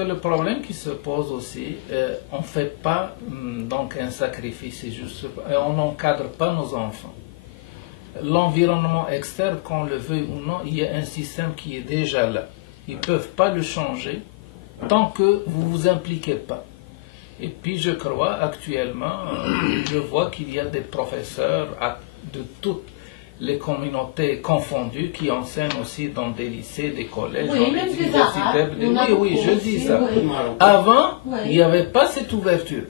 Le problème qui se pose aussi, on ne fait pas donc un sacrifice, on n'encadre pas nos enfants. L'environnement externe, qu'on le veuille ou non, il y a un système qui est déjà là. Ils ne peuvent pas le changer tant que vous ne vous impliquez pas. Et puis je crois actuellement, je vois qu'il y a des professeurs de toutes les communautés confondues qui enseignent aussi dans des lycées, des collèges, oui, dans les universités. Oui, je dis ça. Oui. Avant, il n'y avait pas cette ouverture.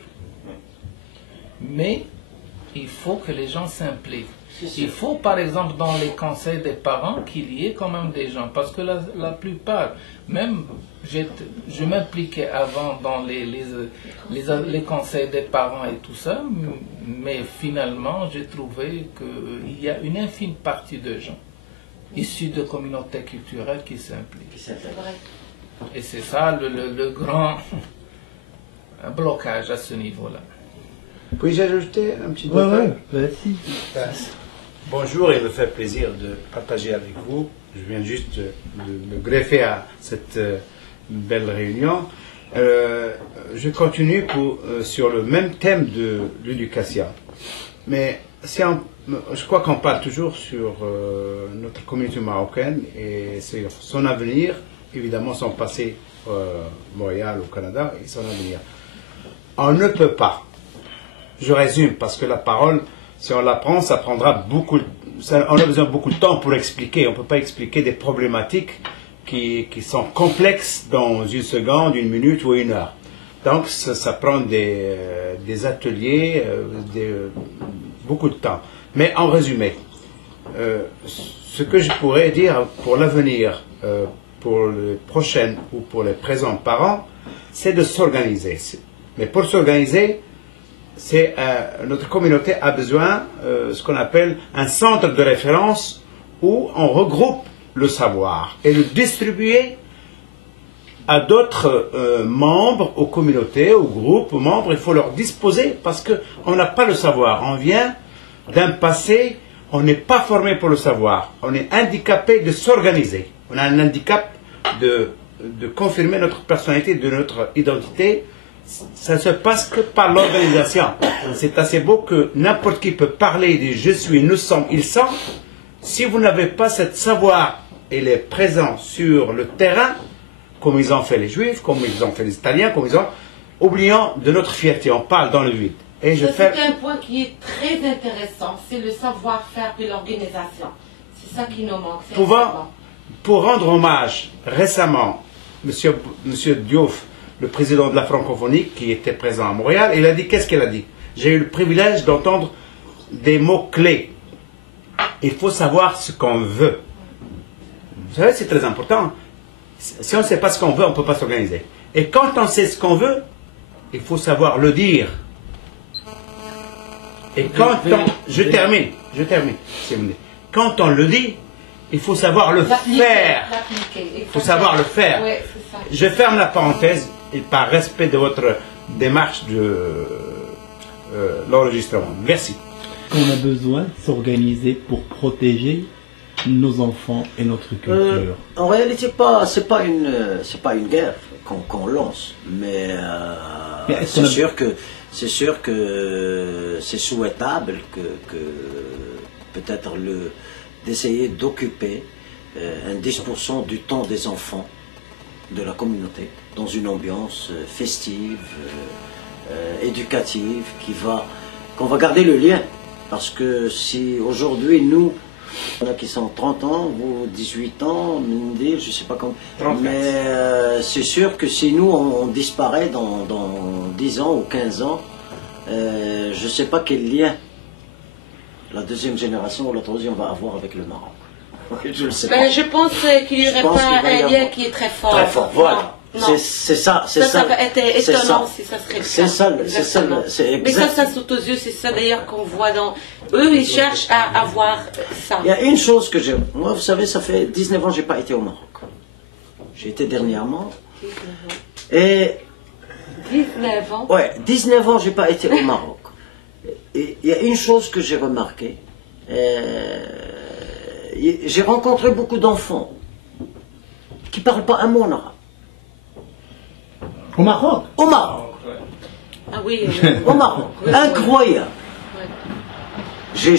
Mais il faut que les gens s'impliquent. Il faut, par exemple, dans les conseils des parents, qu'il y ait quand même des gens. Parce que la plupart, même, je m'impliquais avant dans les conseils des parents et tout ça, mais finalement, j'ai trouvé qu'il y a une infime partie de gens issus de communautés culturelles qui s'impliquent. Et c'est ça le grand blocage à ce niveau-là. Puis-je ajouter un petit détail? Vas-y. Bonjour, il me fait plaisir de partager avec vous. Je viens juste de me greffer à cette belle réunion. Je continue sur le même thème de l'éducation. Mais je crois qu'on parle toujours sur notre communauté marocaine et sur son avenir, évidemment son passé Montréal au Canada et son avenir. On ne peut pas. Je résume parce que la parole, si on l'apprend, ça prendra on a besoin de beaucoup de temps pour expliquer. On ne peut pas expliquer des problématiques qui sont complexes dans une seconde, une minute ou une heure. Donc ça prend des ateliers, beaucoup de temps. Mais en résumé, ce que je pourrais dire pour l'avenir, pour les prochaines ou pour les présents parents, c'est de s'organiser. Mais pour s'organiser, notre communauté a besoin de ce qu'on appelle un centre de référence où on regroupe le savoir et le distribuer à d'autres membres, aux communautés, aux groupes, aux membres. Il faut leur disposer parce qu'on n'a pas le savoir. On vient d'un passé, on n'est pas formé pour le savoir. On est handicapé de s'organiser. On a un handicap de confirmer notre personnalité, de notre identité. Ça ne se passe que par l'organisation. C'est assez beau que n'importe qui peut parler de je suis, nous sommes, ils sont. Si vous n'avez pas ce savoir, il est présent sur le terrain, comme ils ont fait les Juifs, comme ils ont fait les Italiens, oubliant de notre fierté, on parle dans le vide. C'est un point qui est très intéressant, c'est le savoir-faire et l'organisation. C'est ça qui nous manque. Pour rendre hommage, récemment, Monsieur Diouf, le président de la francophonie, qui était présent à Montréal, il a dit, qu'est-ce qu'il a dit? J'ai eu le privilège d'entendre des mots-clés. Il faut savoir ce qu'on veut. Vous savez, c'est très important. Si on ne sait pas ce qu'on veut, on ne peut pas s'organiser. Et quand on sait ce qu'on veut, il faut savoir le dire. Et quand on... Je termine. Quand on le dit, il faut savoir le faire. Il faut savoir le faire. Ouais, c'est ça. Je ferme la parenthèse et par respect de votre démarche de l'enregistrement. Merci. On a besoin de s'organiser pour protéger nos enfants et notre culture. En réalité, c'est pas une guerre qu'on lance, mais c'est sûr que c'est souhaitable que peut-être d'essayer d'occuper un 10% du temps des enfants de la communauté dans une ambiance festive, éducative, qu'on va garder le lien. Parce que si aujourd'hui, nous, il y en a qui sont 30 ans, vous 18 ans, je ne sais pas comment, mais c'est sûr que si nous, on disparaît dans 10 ans ou 15 ans, je ne sais pas quel lien la deuxième génération ou la troisième va avoir avec le Maroc. Je le sais pas. Je pense qu'il n'y aurait pas un lien qui est très fort. Très fort, voilà. C'est ça, ça va être étonnant si ça serait le cas. C'est ça, c'est exact. Mais ça saute aux yeux, c'est ça d'ailleurs qu'on voit dans... Eux, ils cherchent à avoir ça. Il y a une chose que j'aime. Moi, vous savez, ça fait 19 ans que je n'ai pas été au Maroc. J'ai été dernièrement. 19 ans. Et... 19 ans. Ouais, 19 ans, je n'ai pas été au Maroc. Et il y a une chose que j'ai remarqué. J'ai rencontré beaucoup d'enfants qui ne parlent pas un mot en arabe. Au Maroc? Au Maroc. Ah oui. Au Maroc. Incroyable. Ça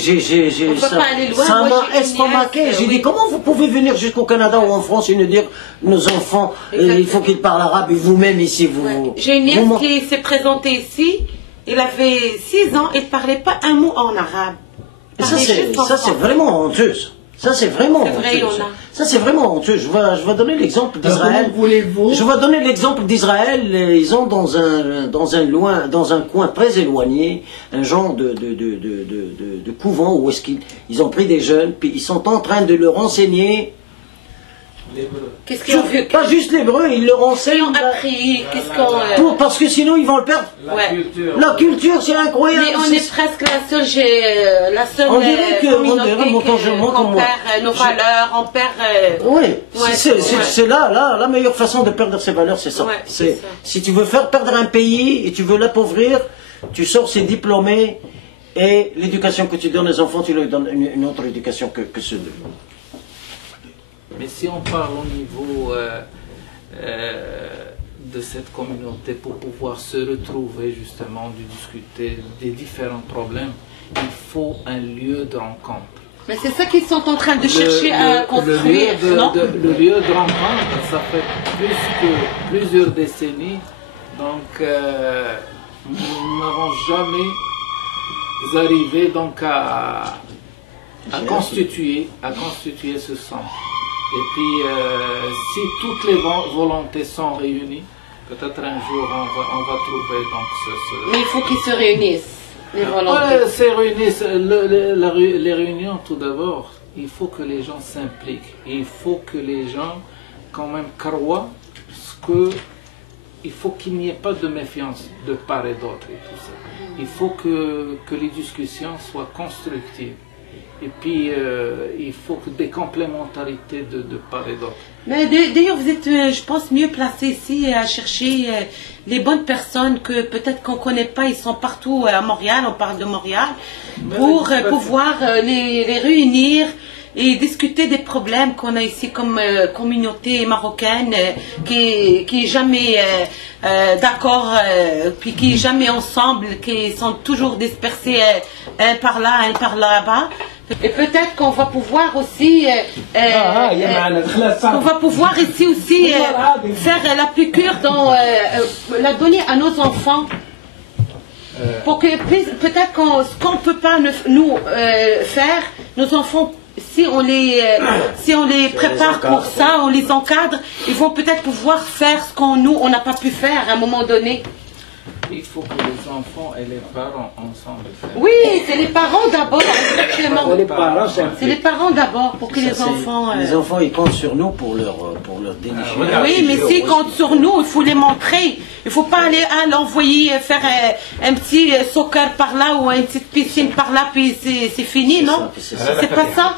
m'a estomaqué. J'ai dit, comment vous pouvez venir jusqu'au Canada ou en France et nous dire, nos enfants, il faut qu'ils parlent arabe et vous-même ici, vous... J'ai une nièce qui s'est présentée ici, il avait 6 ans, il ne parlait pas un mot en arabe. Et ça, c'est vraiment honteux. Ça, c'est vraiment honteux. Ça, c'est vraiment honteux. Je vais donner l'exemple d'Israël. Je vais donner l'exemple d'Israël. Ils ont dans un coin très éloigné, un genre de couvent où est-ce qu'ils ont pris des jeunes, puis ils sont en train de leur enseigner. Qu'est-ce qu'ils ont vu? Pas juste l'hébreu, ils leur enseignent. Ils ont appris. Parce que sinon ils vont le perdre. La culture, c'est incroyable. Mais on est presque la seule communauté qu'on perd nos valeurs, on perd... Oui, c'est là, la meilleure façon de perdre ses valeurs, c'est ça. Si tu veux faire perdre un pays et tu veux l'appauvrir, tu sors ses diplômés et l'éducation que tu donnes aux enfants, tu leur donnes une autre éducation que ceux d'eux. Mais si on parle au niveau de cette communauté pour pouvoir se retrouver justement, de discuter des différents problèmes, il faut un lieu de rencontre. Mais c'est ça qu'ils sont en train de chercher à construire, non? Le lieu de rencontre, ça fait plusieurs décennies, donc nous n'avons jamais arrivé donc à constituer ce centre. Et puis, si toutes les volontés sont réunies, peut-être un jour on va trouver donc Mais il faut qu'ils se réunissent, les volontés. Les réunions, tout d'abord, il faut que les gens s'impliquent. Il faut que les gens, quand même, croient il faut qu'il n'y ait pas de méfiance de part et d'autre et tout ça. Il faut que les discussions soient constructives. Et puis, il faut que des complémentarités de part et d'autre. Mais d'ailleurs, vous êtes, je pense, mieux placé ici à chercher les bonnes personnes que peut-être qu'on ne connaît pas. Ils sont partout à Montréal, on parle de Montréal, pour pouvoir les réunir et discuter des problèmes qu'on a ici comme communauté marocaine qui est jamais d'accord, puis qui est jamais ensemble, qui sont toujours dispersés un par là, un par là-bas. Et peut-être qu'on va pouvoir aussi ici aussi faire la piqûre, la donner à nos enfants. Pour que peut-être ce qu'on ne peut pas nous faire, nos enfants, si on les prépare pour ça, on les encadre, ils vont peut-être pouvoir faire ce on n'a pas pu faire à un moment donné. Il faut que les enfants et les parents ensemble fassent. Oui, c'est les parents d'abord, exactement. C'est les parents d'abord pour que les enfants... Les enfants, ils comptent sur nous pour leur dénicher. Oui, mais s'ils comptent sur nous, il faut les montrer. Il ne faut pas aller l'envoyer faire un petit soccer par là ou une petite piscine par là, puis c'est fini, non? C'est pas ça.